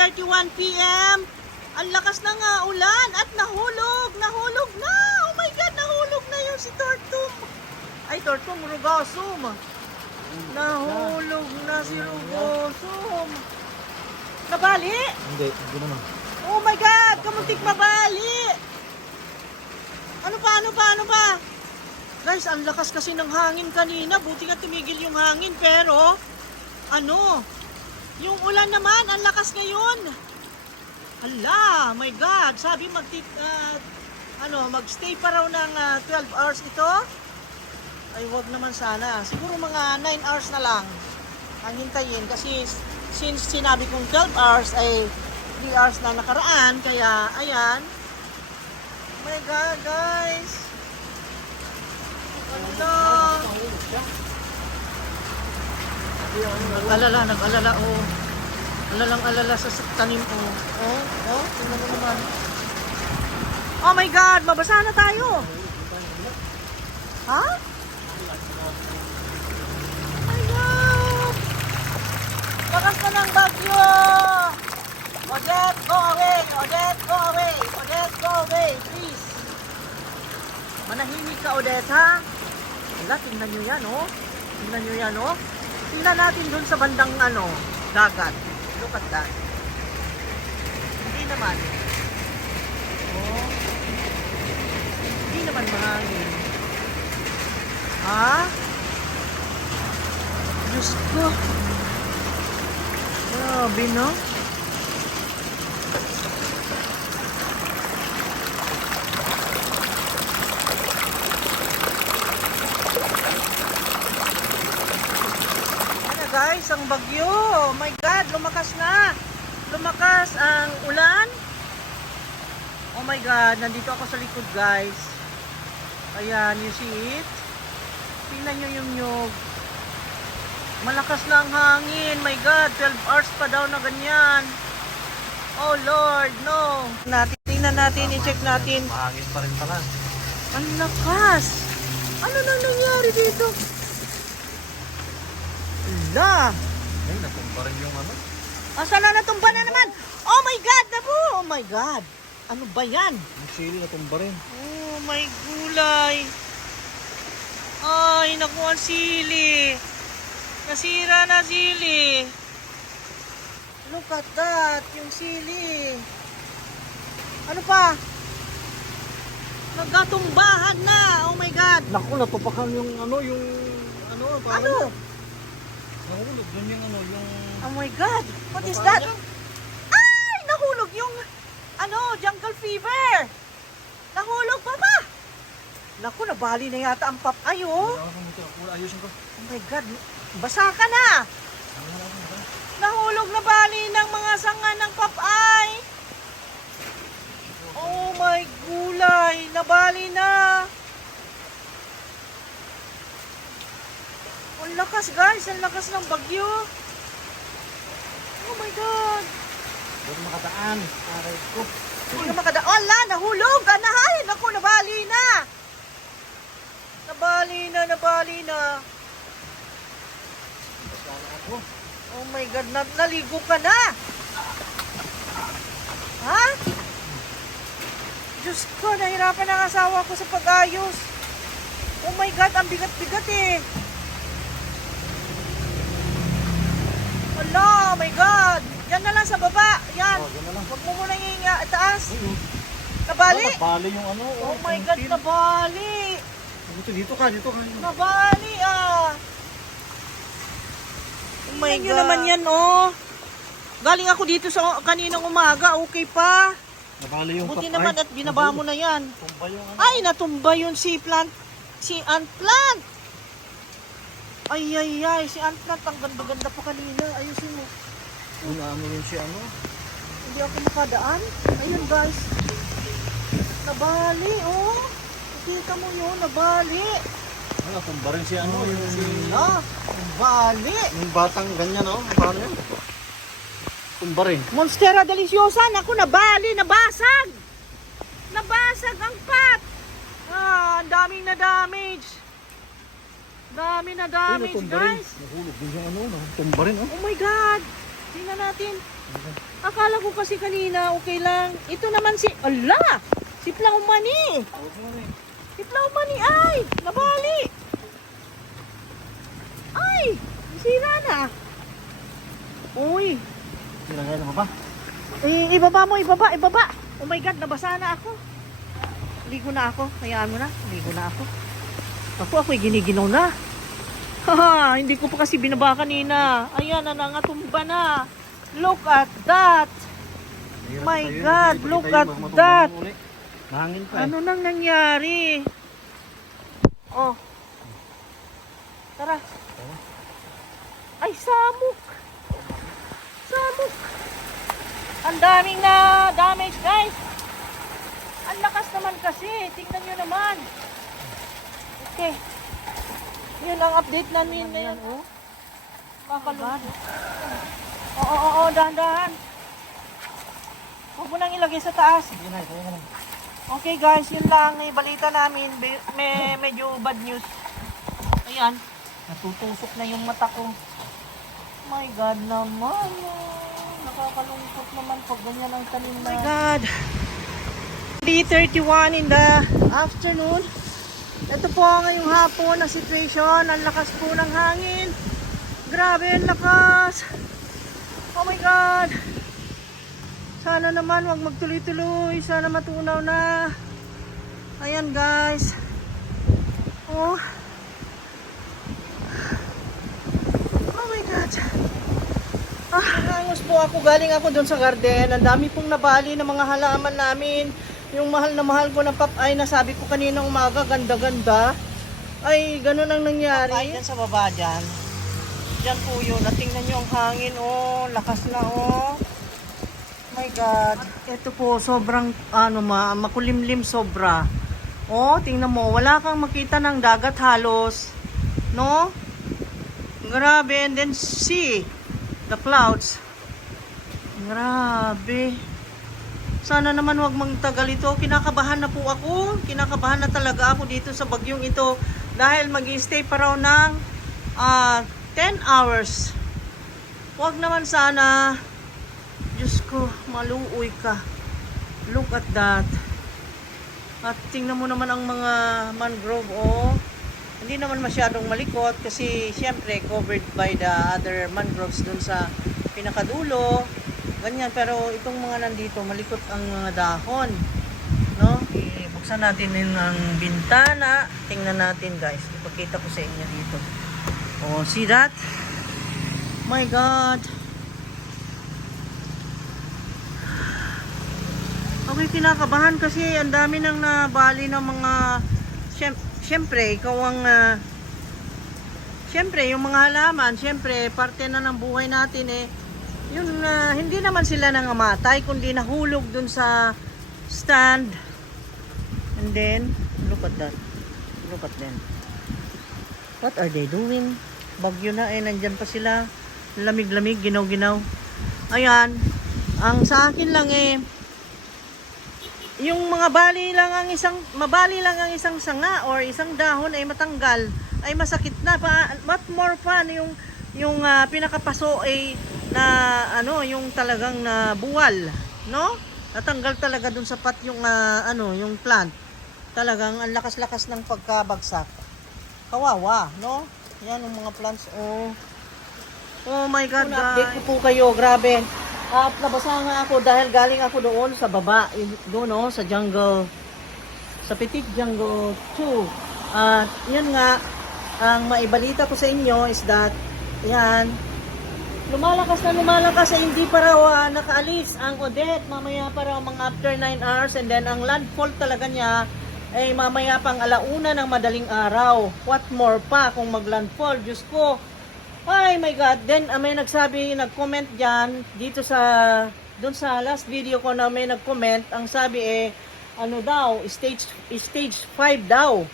5:31 p.m. Ang lakas na nga ulan at nahulog na. Oh my God, nahulog na yung si Tortum. Ay, Tortum, Rugosum. Nahulog na si Rugosum. Nabali? Hindi naman. Oh my God, kamuntik mabali. Ano pa? Guys, ang lakas kasi ng hangin kanina. Buti nga tumigil yung hangin. Pero, yung ulan naman, ang lakas ngayon. Hala, my God. Sabi magstay pa raw ng 12 hours ito. Ay, wag naman sana. Siguro mga 9 hours na lang ang hintayin. Kasi since sinabi kong 12 hours ay 3 hours na nakaraan. Kaya, ayan. My God, guys. Hala. Nag-alala, oh. Alalang-alala sa tanim, oh. Tingnan mo naman. Oh my God, mabasa na tayo. Ha? Oh my God. Bakas na ng bagyo. Odette, go away. Odette, go away. Odette, go away, please. Manahimik ka, Odette, ha? Wala, tingnan nyo yan, oh. Tingnan natin dun sa bandang, dagat. Look at that. Hindi naman. Oh. Hindi naman mahangin. Ha? Diyos ko. Grabe, no? Guys, ang bagyo. Oh my God, lumakas na. Lumakas ang ulan. Oh my God, nandito ako sa likod, guys. Ayan, you see it? Tingnan nyo yung nyug. Malakas na ang hangin. My God, 12 hours pa daw na ganyan. Oh Lord, no. Tingnan natin, i-check natin. Mahangin pa rin pala. Ang lakas. Ano na nangyari dito? Ala! Ay, natumba rin yung Asan na natumba na naman? Oh my God, Nabu! Oh my God! Ano ba yan? Yung sili natumba rin. Oh my gulay! Ay, naku ang sili! Nasira na sili! Look at that! Yung sili! Ano pa? Nagkatumbahan na! Oh my God! Naku, natupakan yung Ano? Nahulog dun yung Oh my God! What is that? Ay! Nahulog yung jungle fever! Nahulog pa ba? Naku, nabali na yata ang papay, oh! Ayusin ko. Oh my God! Basa ka na! Nahulog na bali ng mga sanga ng papay! Oh my gulay! Nabali na! Ang lakas, guys! Ang lakas ng bagyo! Oh my God! Huwag makadaan. Aray ko. Hindi ka makada... Wala! Nahulog! Anahay! Naku, nabali na! Nabali na! Basala ako. Oh my God! Naligo ka na! Ha? Diyos ko! Nahirapan ang asawa ko sa pag-ayos! Oh my God! Ang bigat-bigat eh! Hala! Oh my God! Yan na lang sa baba! Yan! Yan na lang. Huwag mo muna yung taas! Nabali! Nabali yung Oh my God! Nabali! Dito ka. Nabali ah! Oh my God! Naman yan oh! Galing ako dito sa kaninang umaga, okay pa. Nabali yung Buti naman at binaba mo na yan. Tumba yung Ay, natumba yun si ant plant. Ay, si ant plant, ang ganda-ganda pa kanina. Ayusin mo. yun si Hindi ako makadaan. Ayun guys. Nabali, oh. Kita mo yun, nabali. Tumba rin si yung Nabali. yung batang ganyan paano yun? Tumba rin. Monstera deliciosa, naku, nabali, nabasag. Nabasag ang pot. Ang daming na damage. Dami na damage, guys. Nahulog din yung tumba rin Oh my God. Tingnan natin. Akala ko kasi kanina okay lang. Ito naman si... Ala! Si Plaumani! Si Plaumani ay! Nabali! Ay! Sira na! Uy! Nilagay na ba? Ibaba mo, ibaba! Oh my God, nabasa na ako. Ligo na ako. Hayaan mo na. Ligo na ako. Ako'y giniginaw na. Haha, hindi ko pa kasi binaba kanina. Ayan, nangangatumba na. Look at that. My God, look at that. Mahangin pa eh. Ano nang nangyari? Oh. Tara. Ay, samok. Samok. Ang daming na damage, guys. Ang lakas naman kasi. Tingnan nyo naman. Okay. Yun ang update namin na yan. Oh. Kakalungkot. Oo, dahan-dahan. Huwag mo nang ilagay sa taas. Okay guys, yun lang. May balita namin. May medyo bad news. Ayan. Natutusok na yung mata ko. My God naman. Nakakalungkot naman pag ganyan ang tanim na. My God. 3:31 in the afternoon. Ito po ngayong hapon na situation. Ang lakas po ng hangin. Grabe ang lakas. Oh my God. Sana naman wag magtuloy-tuloy. Sana matunaw na. Ayan guys. Oh. Oh my God. Nangangos po ako. Galing ako doon sa garden. Ang dami pong nabali ng mga halaman namin. Yung mahal na mahal ko na papay na sabi ko kanina umaga, ganda-ganda. Ay, ganun ang nangyari. Papay dyan sa baba dyan. Diyan po yun. At tingnan nyo ang hangin. Oh, lakas na oh. My God. Ito po, sobrang makulimlim sobra. Oh, tingnan mo. Wala kang makita ng dagat halos. No? Grabe. And then see the clouds. Grabe. Sana naman wag magtagal ito. Kinakabahan na po ako. Kinakabahan na talaga ako dito sa bagyong ito. Dahil mag-i-stay pa raw ng 10 hours. Wag naman sana. Diyos ko, maluoy ka. Look at that. At tingnan mo naman ang mga mangrove, oh. Hindi naman masyadong malikot kasi siyempre covered by the other mangroves dun sa pinakadulo. Ganyan, pero itong mga nandito, malikot ang mga dahon. No? Buksan natin din ang bintana. Tingnan natin, guys. Ipakita ko sa inyo dito. Oh, see that? My God. Okay, kinakabahan kasi ang dami nang nabali ng mga siyempre, ikaw ang siyempre, yung mga halaman, siyempre, parte na ng buhay natin eh. Yun, hindi naman sila nangamatay, kundi nahulog dun sa stand. And then, look at that. Look at them. What are they doing? Bagyo na eh, nandyan pa sila. Lamig-lamig, ginaw-ginaw. Ayan, ang sa akin lang eh, yung mga mabali lang ang isang sanga or isang dahon ay matanggal, ay masakit na pa. What more pa yung pinakapaso ay yung talagang buwal, no? Natanggal talaga dun sa pat yung yung plant. Talagang ang lakas-lakas ng pagkabagsak. Kawawa, no? Yan yung mga plants, oh. Oh my God, guys. Update ko po kayo, grabe. At nabasa nga ako dahil galing ako doon sa baba, doon no, sa jungle, sa Petit Jungle 2. At yan nga, ang maibalita ko sa inyo is that, yan, lumalakas ay hindi pa raw nakaalis ang Odette. Mamaya pa raw mga after 9 hours, and then ang landfall talaga niya ay mamaya pang 1:00 ng madaling araw. What more pa kung maglandfall, Diyos ko. Ay my God. Then may nag-comment dyan dito doon sa last video ko na may nag-comment, ang sabi stage 5 daw.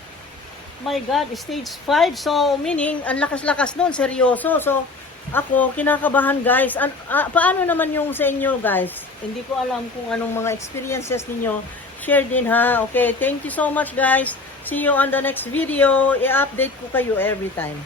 My God, stage 5. So meaning ang lakas-lakas noon, seryoso. So ako kinakabahan, guys. Paano naman yung sa inyo, guys? Hindi ko alam kung anong mga experiences ninyo. Share din ha. Okay, thank you so much, guys. See you on the next video. I-update ko kayo every time.